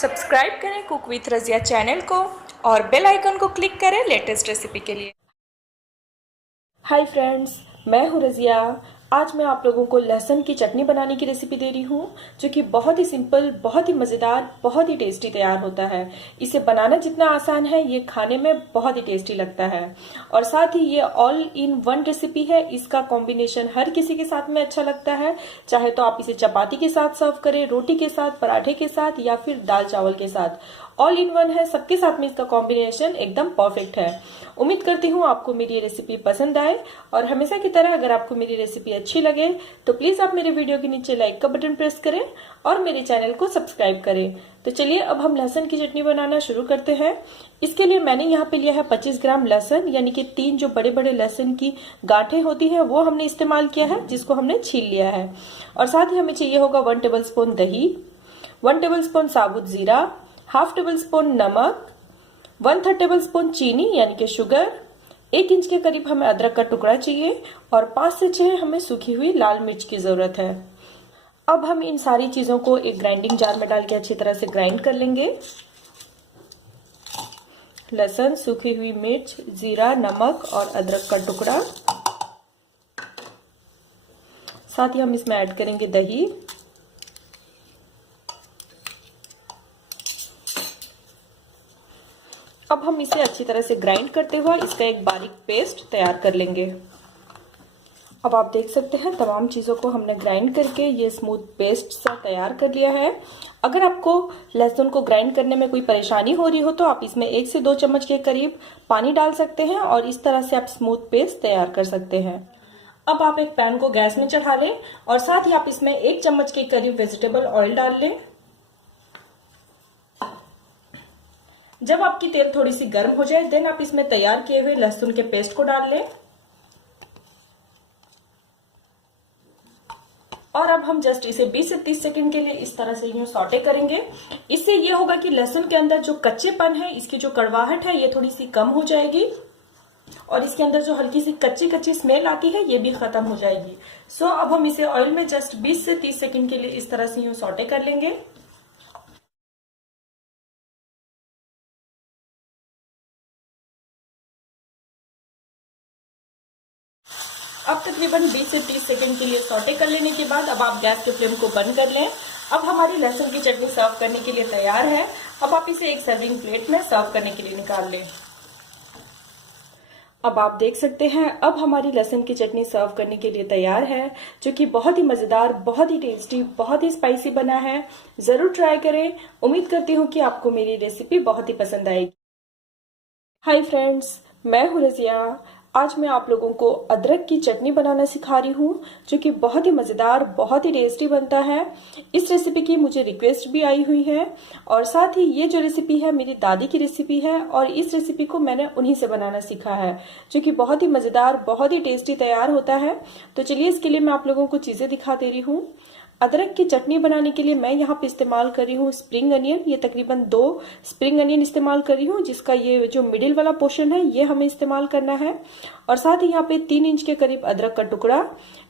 Subscribe करें cook with Razia channel को और बेल आइकन को क्लिक करें लेटेस्ट रेसिपी के लिए। हाय फ्रेंड्स, मैं हूँ रज़िया। आज मैं आप लोगों को लहसुन की चटनी बनाने की रेसिपी दे रही हूँ, जो कि बहुत ही सिंपल, बहुत ही मज़ेदार, बहुत ही टेस्टी तैयार होता है। इसे बनाना जितना आसान है, ये खाने में बहुत ही टेस्टी लगता है। और साथ ही ये ऑल इन वन रेसिपी है। इसका कॉम्बिनेशन हर किसी के साथ में अच्छा लगता है। चाहे तो आप इसे चपाती के साथ सर्व करें, रोटी के साथ, पराठे के साथ या फिर दाल चावल के साथ। ऑल इन वन है, सबके साथ में इसका कॉम्बिनेशन एकदम परफेक्ट है। उम्मीद करती हूँ आपको मेरी ये रेसिपी पसंद आए, और हमेशा की तरह अगर आपको मेरी रेसिपी अच्छी लगे तो प्लीज आप मेरे वीडियो के नीचे लाइक का बटन प्रेस करें और मेरे चैनल को सब्सक्राइब करें। तो चलिए अब हम लहसुन की चटनी बनाना शुरू करते हैं। इसके लिए मैंने यहाँ पे लिया है 25 ग्राम लहसुन, यानी कि 3 जो बड़े बड़े लहसुन की गांठें होती है वो हमने इस्तेमाल किया है, जिसको हमने छील लिया है। और साथ ही हमें चाहिए होगा 1 टेबल स्पून दही, 1 टेबल स्पून साबुत जीरा, हाफ टेबल स्पून नमक, 1/3 टेबल स्पून चीनी यानी कि शुगर, 1 इंच के करीब हमें अदरक का टुकड़ा चाहिए और 5 से 6 हमें सूखी हुई लाल मिर्च की जरूरत है। अब हम इन सारी चीजों को एक ग्राइंडिंग जार में डाल के अच्छी तरह से ग्राइंड कर लेंगे। लहसुन, सूखी हुई मिर्च, जीरा, नमक और अदरक का टुकड़ा। साथ ही हम इसमें ऐड करेंगे दही। अब हम इसे अच्छी तरह से ग्राइंड करते हुए इसका एक बारीक पेस्ट तैयार कर लेंगे। अब आप देख सकते हैं तमाम चीज़ों को हमने ग्राइंड करके ये स्मूथ पेस्ट सा तैयार कर लिया है। अगर आपको लहसुन को ग्राइंड करने में कोई परेशानी हो रही हो तो आप इसमें 1 से 2 चम्मच के करीब पानी डाल सकते हैं और इस तरह से आप स्मूथ पेस्ट तैयार कर सकते हैं। अब आप एक पैन को गैस में चढ़ा लें और साथ ही आप इसमें 1 चम्मच के करीब वेजिटेबल ऑयल डाल लें। जब आपकी तेल थोड़ी सी गर्म हो जाए देन आप इसमें तैयार किए हुए लहसुन के पेस्ट को डाल लें। और अब हम जस्ट इसे 20 से 30 सेकंड के लिए इस तरह से यूं सौटे करेंगे। इससे ये होगा कि लहसुन के अंदर जो कच्चेपन है, इसकी जो कड़वाहट है, ये थोड़ी सी कम हो जाएगी और इसके अंदर जो हल्की सी कच्ची कच्ची स्मेल आती है ये भी खत्म हो जाएगी। सो अब हम इसे ऑयल में जस्ट 20 से 30 सेकंड के लिए इस तरह से यूं सौटे कर लेंगे। अब तकरीबन 20 से 30 सेकंड के लिए सौटे कर लेने के बाद अब आप गैस के फ्लेम को बंद कर लें। अब हमारी लहसुन की चटनी सर्व करने के लिए तैयार है। अब आप इसे एक सर्विंग प्लेट में सर्व करने के लिए निकाल लें। अब आप देख सकते हैं अब हमारी लहसुन की चटनी सर्व करने के लिए तैयार है, जो कि बहुत ही मजेदार, बहुत ही टेस्टी, बहुत ही स्पाइसी बना है। जरूर ट्राई करें। उम्मीद करती हूँ कि आपको मेरी रेसिपी बहुत ही पसंद आएगी। हाय फ्रेंड्स, मैं हूँ रज़िया। आज मैं आप लोगों को अदरक की चटनी बनाना सिखा रही हूँ, जो कि बहुत ही मज़ेदार, बहुत ही टेस्टी बनता है। इस रेसिपी की मुझे रिक्वेस्ट भी आई हुई है और साथ ही ये जो रेसिपी है मेरी दादी की रेसिपी है और इस रेसिपी को मैंने उन्हीं से बनाना सीखा है, जो कि बहुत ही मज़ेदार, बहुत ही टेस्टी तैयार होता है। तो चलिए इसके लिए मैं आप लोगों को चीज़ें दिखा दे रही हूँ। अदरक की चटनी बनाने के लिए मैं यहाँ पे इस्तेमाल कर रही हूँ स्प्रिंग अनियन। ये तकरीबन 2 स्प्रिंग अनियन इस्तेमाल कर रही हूँ, जिसका ये जो मिडिल वाला पोर्शन है ये हमें इस्तेमाल करना है। और साथ ही यहाँ पे 3 इंच के करीब अदरक का टुकड़ा,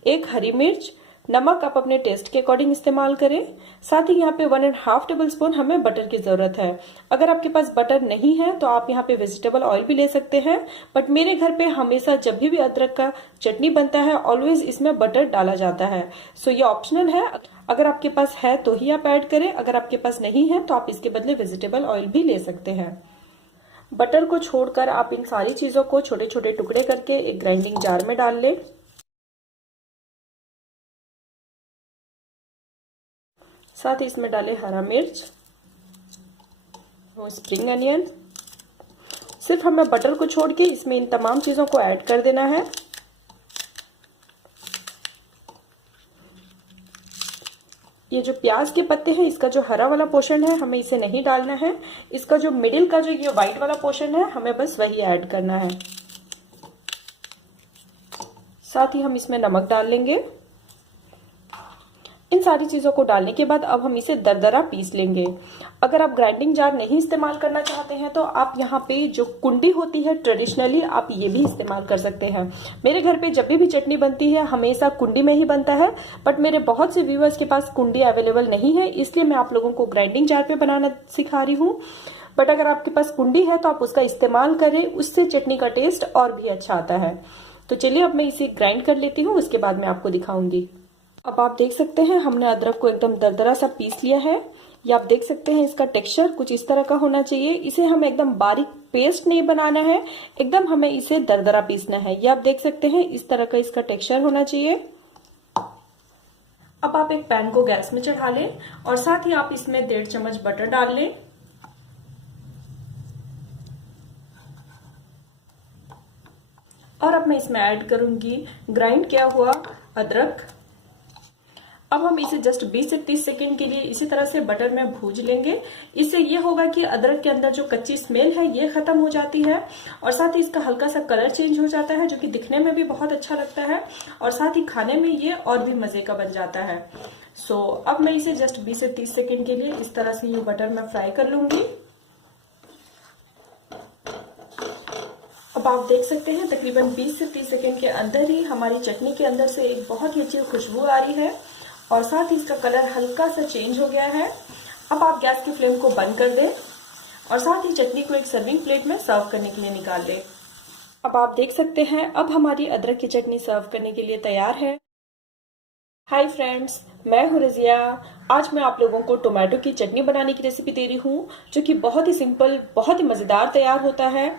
1 हरी मिर्च, नमक आप अपने टेस्ट के अकॉर्डिंग इस्तेमाल करें। साथ ही यहाँ पे 1.5 टेबल स्पून हमें बटर की जरूरत है। अगर आपके पास बटर नहीं है तो आप यहाँ पे वेजिटेबल ऑयल भी ले सकते हैं, बट मेरे घर पे हमेशा जब भी अदरक का चटनी बनता है ऑलवेज इसमें बटर डाला जाता है। सो ये ऑप्शनल है, अगर आपके पास है तो ही आप ऐड करें, अगर आपके पास नहीं है तो आप इसके बदले वेजिटेबल ऑयल भी ले सकते हैं। बटर को छोड़कर आप इन सारी चीजों को छोटे छोटे टुकड़े करके एक ग्राइंडिंग जार में डाल लें। साथ ही इसमें डालें हरा मिर्च और स्प्रिंग अनियन। सिर्फ हमें बटर को छोड़ के इसमें इन तमाम चीजों को ऐड कर देना है। ये जो प्याज के पत्ते हैं, इसका जो हरा वाला पोर्शन है हमें इसे नहीं डालना है। इसका जो मिडिल का जो ये व्हाइट वाला पोर्शन है हमें बस वही ऐड करना है। साथ ही हम इसमें नमक डाल लेंगे। इन सारी चीज़ों को डालने के बाद अब हम इसे दरदरा पीस लेंगे। अगर आप ग्राइंडिंग जार नहीं इस्तेमाल करना चाहते हैं तो आप यहाँ पे जो कुंडी होती है ट्रेडिशनली आप ये भी इस्तेमाल कर सकते हैं। मेरे घर पे जब भी चटनी बनती है हमेशा कुंडी में ही बनता है, बट मेरे बहुत से व्यूअर्स के पास कुंडी अवेलेबल नहीं है, इसलिए मैं आप लोगों को ग्राइंडिंग जार पे बनाना सिखा रही हूँ। बट अगर आपके पास कुंडी है तो आप उसका इस्तेमाल करें, उससे चटनी का टेस्ट और भी अच्छा आता है। तो चलिए अब मैं इसे ग्राइंड कर लेती हूँ, उसके बाद मैं आपको दिखाऊंगी। अब आप देख सकते हैं हमने अदरक को एकदम दरदरा सा पीस लिया है। ये आप देख सकते हैं इसका टेक्सचर कुछ इस तरह का होना चाहिए। इसे हमें एकदम बारीक पेस्ट नहीं बनाना है, एकदम हमें इसे दरदरा पीसना है। ये आप देख सकते हैं इस तरह का इसका टेक्सचर होना चाहिए। अब आप एक पैन को गैस में चढ़ा लें और साथ ही आप इसमें 1.5 चम्मच बटर डाल लें। और अब मैं इसमें ऐड करूंगी ग्राइंड किया हुआ अदरक। अब हम इसे जस्ट 20 से 30 सेकेंड के लिए इसी तरह से बटर में भूज लेंगे। इससे ये होगा कि अदरक के अंदर जो कच्ची स्मेल है ये खत्म हो जाती है और साथ ही इसका हल्का सा कलर चेंज हो जाता है, जो कि दिखने में भी बहुत अच्छा लगता है और साथ ही खाने में ये और भी मजे का बन जाता है। सो अब मैं इसे जस्ट 20 से 30 सेकेंड के लिए इस तरह से ये बटर में फ्राई कर लूंगी। अब आप देख सकते हैं तकरीबन 20 से 30 सेकेंड के अंदर ही हमारी चटनी के अंदर से एक बहुत ही अच्छी खुशबू आ रही है और साथ ही इसका कलर हल्का सा चेंज हो गया है। अब आप गैस की फ्लेम को बंद कर दें और साथ ही चटनी को एक सर्विंग प्लेट में सर्व करने के लिए निकाल लें। अब आप देख सकते हैं अब हमारी अदरक की चटनी सर्व करने के लिए तैयार है। हाय फ्रेंड्स, मैं हूँ रजिया। आज मैं आप लोगों को टोमेटो की चटनी बनाने की रेसिपी दे रही हूँ, जो कि बहुत ही सिंपल बहुत ही मज़ेदार तैयार होता है।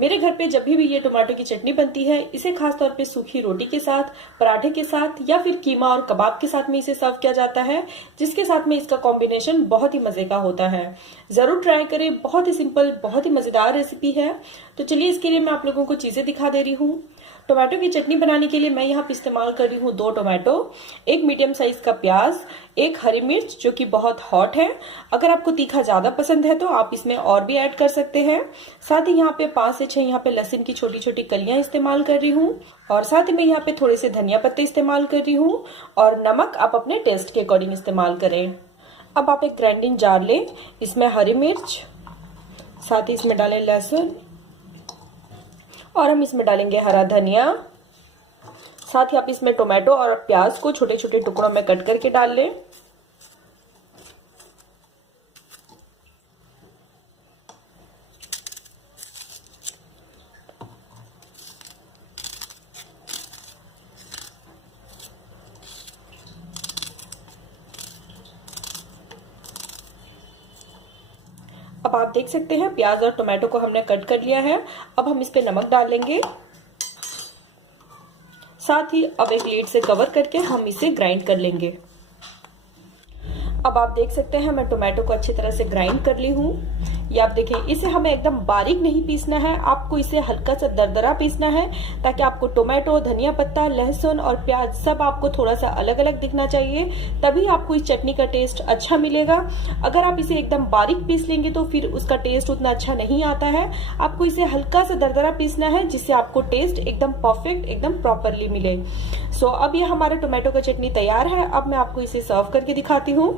मेरे घर पे जब भी ये टोमेटो की चटनी बनती है इसे खासतौर पे सूखी रोटी के साथ, पराठे के साथ या फिर कीमा और कबाब के साथ में इसे सर्व किया जाता है, जिसके साथ में इसका कॉम्बिनेशन बहुत ही मजे का होता है। जरूर ट्राई करें, बहुत ही सिंपल बहुत ही मजेदार रेसिपी है। तो चलिए इसके लिए मैं आप लोगों को चीजें दिखा दे रही हूँ। टोमेटो की चटनी बनाने के लिए मैं यहाँ पे इस्तेमाल कर रही हूँ 2 टोमेटो, एक मीडियम साइज का प्याज, एक हरी मिर्च जो कि बहुत हॉट है। अगर आपको तीखा ज्यादा पसंद है तो आप इसमें और भी ऐड कर सकते हैं। साथ ही यहाँ पे 5 से 6 यहाँ पे लहसुन की छोटी छोटी कलियां इस्तेमाल कर रही हूँ और साथ ही मैं यहाँ पे थोड़े से धनिया पत्ते इस्तेमाल कर रही हूँ और नमक आप अपने टेस्ट के अकॉर्डिंग इस्तेमाल करें। अब आप एक ग्राइंडिंग जार लें, इसमें हरी मिर्च, साथ ही इसमें डालें लहसुन और हम इसमें डालेंगे हरा धनिया। साथ ही आप इसमें टोमेटो और प्याज को छोटे छोटे टुकड़ों में कट करके डाल लें। अब आप देख सकते हैं प्याज और टोमेटो को हमने कट कर लिया है। अब हम इस पे नमक डाल लेंगे। साथ ही अब एक लीड से कवर करके हम इसे ग्राइंड कर लेंगे। अब आप देख सकते हैं मैं टोमेटो को अच्छी तरह से ग्राइंड कर ली हूँ। ये आप देखिए, इसे हमें एकदम बारीक नहीं पीसना है, आपको इसे हल्का सा दरदरा पीसना है ताकि आपको टोमेटो, धनिया पत्ता, लहसुन और प्याज सब आपको थोड़ा सा अलग अलग दिखना चाहिए, तभी आपको इस चटनी का टेस्ट अच्छा मिलेगा। अगर आप इसे एकदम बारीक पीस लेंगे तो फिर उसका टेस्ट उतना अच्छा नहीं आता है। आपको इसे हल्का सा दरदरा पीसना है जिससे आपको टेस्ट एकदम परफेक्ट एकदम प्रॉपरली मिले। सो अब ये हमारा टोमेटो का चटनी तैयार है। अब मैं आपको इसे सर्व करके दिखाती हूँ।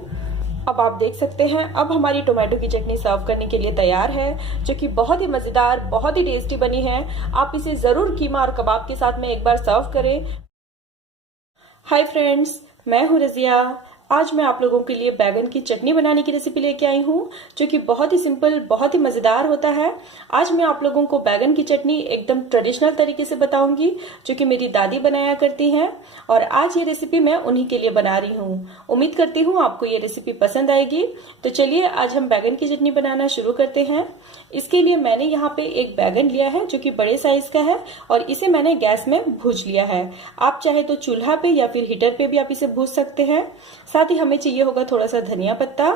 अब आप देख सकते हैं अब हमारी टोमेटो की चटनी सर्व करने के लिए तैयार है, जो कि बहुत ही मजेदार बहुत ही टेस्टी बनी है। आप इसे जरूर कीमा और कबाब के साथ में एक बार सर्व करें। हाय फ्रेंड्स, मैं हूँ रजिया। आज मैं आप लोगों के लिए बैगन की चटनी बनाने की रेसिपी लेके आई हूँ, जो कि बहुत ही सिंपल बहुत ही मजेदार होता है। आज मैं आप लोगों को बैगन की चटनी एकदम ट्रेडिशनल तरीके से बताऊंगी, जो कि मेरी दादी बनाया करती हैं, और आज ये रेसिपी मैं उन्हीं के लिए बना रही हूँ। उम्मीद करती हूँ आपको ये रेसिपी पसंद आएगी। तो चलिए आज हम बैगन की चटनी बनाना शुरू करते हैं। इसके लिए मैंने यहाँ पे एक बैगन लिया है जो कि बड़े साइज का है और इसे मैंने गैस में भूज लिया है। आप चाहे तो चूल्हा पे या फिर हीटर पे भी आप इसे भूज सकते हैं। साथ ही हमें चाहिए होगा थोड़ा सा धनिया पत्ता,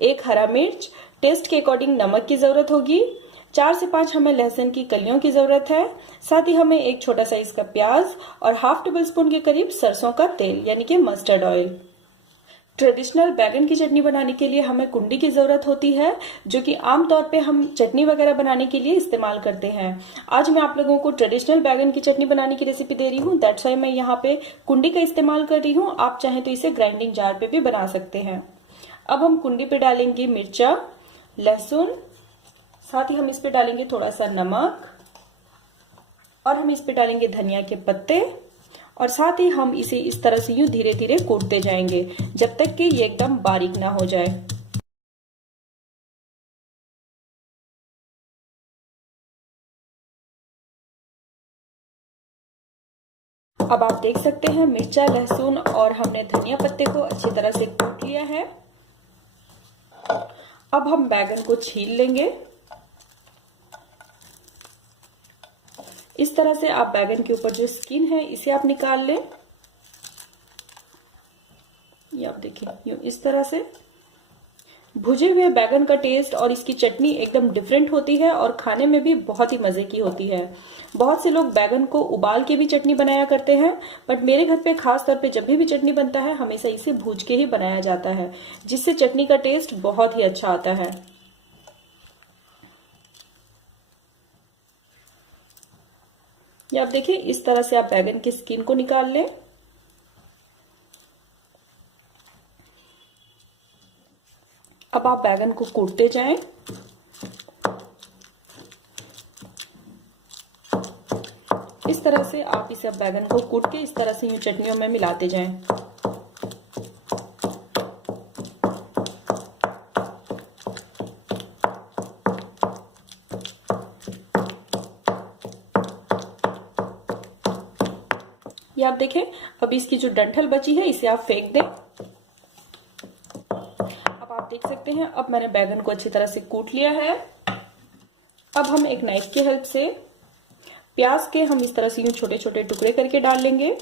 एक हरा मिर्च, टेस्ट के अकॉर्डिंग नमक की जरूरत होगी, 4 से 5 हमें लहसुन की कलियों की जरूरत है। साथ ही हमें एक छोटा साइज का प्याज और ½ टेबल स्पून के करीब सरसों का तेल यानी कि मस्टर्ड ऑयल। ट्रेडिशनल बैगन की चटनी बनाने के लिए हमें कुंडी की जरूरत होती है, जो कि आमतौर पे हम चटनी वगैरह बनाने के लिए इस्तेमाल करते हैं। आज मैं आप लोगों को ट्रेडिशनल बैगन की चटनी बनाने की रेसिपी दे रही हूँ, दैट्स वाई मैं यहाँ पे कुंडी का इस्तेमाल कर रही हूँ। आप चाहें तो इसे ग्राइंडिंग जार पे भी बना सकते हैं। अब हम कुंडी पे डालेंगे मिर्चा, लहसुन, साथ ही हम इस पे डालेंगे थोड़ा सा नमक और हम इस पे डालेंगे धनिया के पत्ते और साथ ही हम इसे इस तरह से यूं धीरे धीरे कूटते जाएंगे जब तक कि ये एकदम बारीक ना हो जाए। अब आप देख सकते हैं मिर्चा, लहसुन और हमने धनिया पत्ते को अच्छी तरह से कूट लिया है। अब हम बैगन को छील लेंगे। इस तरह से आप बैगन के ऊपर जो स्किन है इसे आप निकाल लें। ये आप देखिए यूं इस तरह से। भुजे हुए बैगन का टेस्ट और इसकी चटनी एकदम डिफरेंट होती है और खाने में भी बहुत ही मजे की होती है। बहुत से लोग बैगन को उबाल के भी चटनी बनाया करते हैं, बट मेरे घर पे खास तौर पे जब भी चटनी बनता है हमेशा इसे भूज के ही बनाया जाता है, जिससे चटनी का टेस्ट बहुत ही अच्छा आता है। ये आप देखिए इस तरह से आप बैगन की स्किन को निकाल लें। अब आप बैगन को कूटते जाएं। इस तरह से आप इसे बैगन को कूट के इस तरह से यूं चटनियों में मिलाते जाएं। ये आप देखें, अब इसकी जो डंठल बची है इसे आप फेंक दें। अब आप देख सकते हैं अब मैंने बैगन को अच्छी तरह से कूट लिया है। अब हम एक नाइफ की हेल्प से प्याज के हम इस तरह से यूं छोटे छोटे टुकड़े करके डाल लेंगे।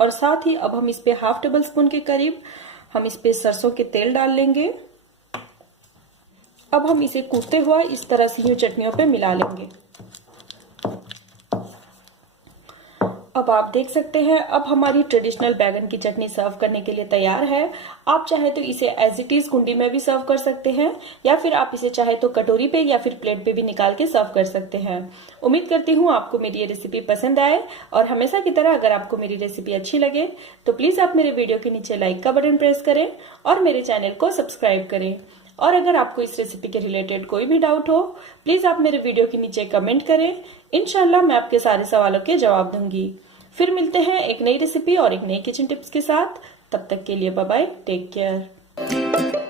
और साथ ही अब हम इस पे हाफ टेबल स्पून के करीब हम इस पे सरसों के तेल डाल लेंगे। अब हम इसे कूटते हुआ इस तरह से यूं चटनियों पे मिला लेंगे। अब आप देख सकते हैं अब हमारी ट्रेडिशनल बैगन की चटनी सर्व करने के लिए तैयार है। आप चाहे तो इसे एज इट इज कुंडी में भी सर्व कर सकते हैं या फिर आप इसे चाहे तो कटोरी पे या फिर प्लेट पे भी निकाल के सर्व कर सकते हैं। उम्मीद करती हूँ आपको मेरी ये रेसिपी पसंद आए और हमेशा की तरह अगर आपको मेरी रेसिपी अच्छी लगे तो प्लीज आप मेरे वीडियो के नीचे लाइक का बटन प्रेस करें और मेरे चैनल को सब्सक्राइब करें। और अगर आपको इस रेसिपी के रिलेटेड कोई भी डाउट हो प्लीज आप मेरे वीडियो के नीचे कमेंट करें। इंशाल्लाह मैं आपके सारे सवालों के जवाब दूंगी। फिर मिलते हैं एक नई रेसिपी और एक नई किचन टिप्स के साथ। तब तक के लिए बाय बाय, टेक केयर।